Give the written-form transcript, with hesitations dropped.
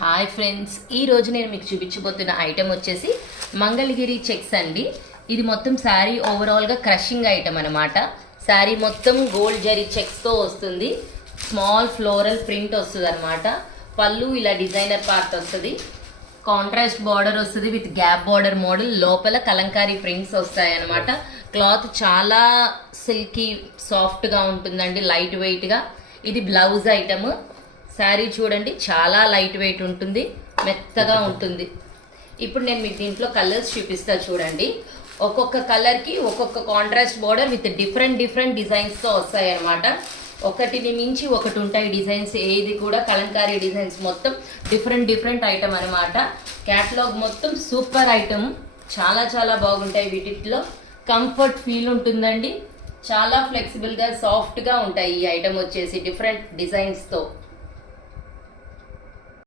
Hi friends, ఈ రోజు నేను మీకు చూపించబోతున్న ఐటెం వచ్చేసి మంగళగిరి చెక్స్ అండి. ఇది మొత్తం శారీ ఓవరాల్గా క్రషింగ్ ఐటమ్ అనమాట. శారీ మొత్తం గోల్డ్ జరీ చెక్స్తో వస్తుంది. స్మాల్ ఫ్లోరల్ ప్రింట్ వస్తుంది అనమాట. పళ్ళు ఇలా డిజైనర్ పార్ట్ వస్తుంది. కాంట్రాస్ట్ బార్డర్ వస్తుంది విత్ గ్యాప్ బార్డర్ మోడల్. లోపల కలంకారీ ప్రింట్స్ వస్తాయి అనమాట. క్లాత్ చాలా సిల్కీ సాఫ్ట్గా ఉంటుందండి, లైట్ వెయిట్గా. ఇది బ్లౌజ్ ఐటమ్. శారీ చూడండి, చాలా లైట్ వెయిట్ ఉంటుంది, మెత్తగా ఉంటుంది. ఇప్పుడు నేను మీకు దీంట్లో కలర్స్ చూపిస్తా చూడండి. ఒక్కొక్క కలర్కి ఒక్కొక్క కాంట్రాస్ట్ బార్డర్ విత్ డిఫరెంట్ డిజైన్స్తో వస్తాయి అనమాట. ఒకటిని మించి ఒకటి ఉంటాయి డిజైన్స్. ఏది కూడా కలంకారీ డిజైన్స్ మొత్తం డిఫరెంట్ ఐటమ్ అనమాట. క్యాటలాగ్ మొత్తం సూపర్ ఐటమ్. చాలా బాగుంటాయి. వీటిలో కంఫర్ట్ ఫీల్ ఉంటుందండి. చాలా ఫ్లెక్సిబుల్గా సాఫ్ట్గా ఉంటాయి ఈ ఐటమ్ వచ్చేసి డిఫరెంట్ డిజైన్స్తో.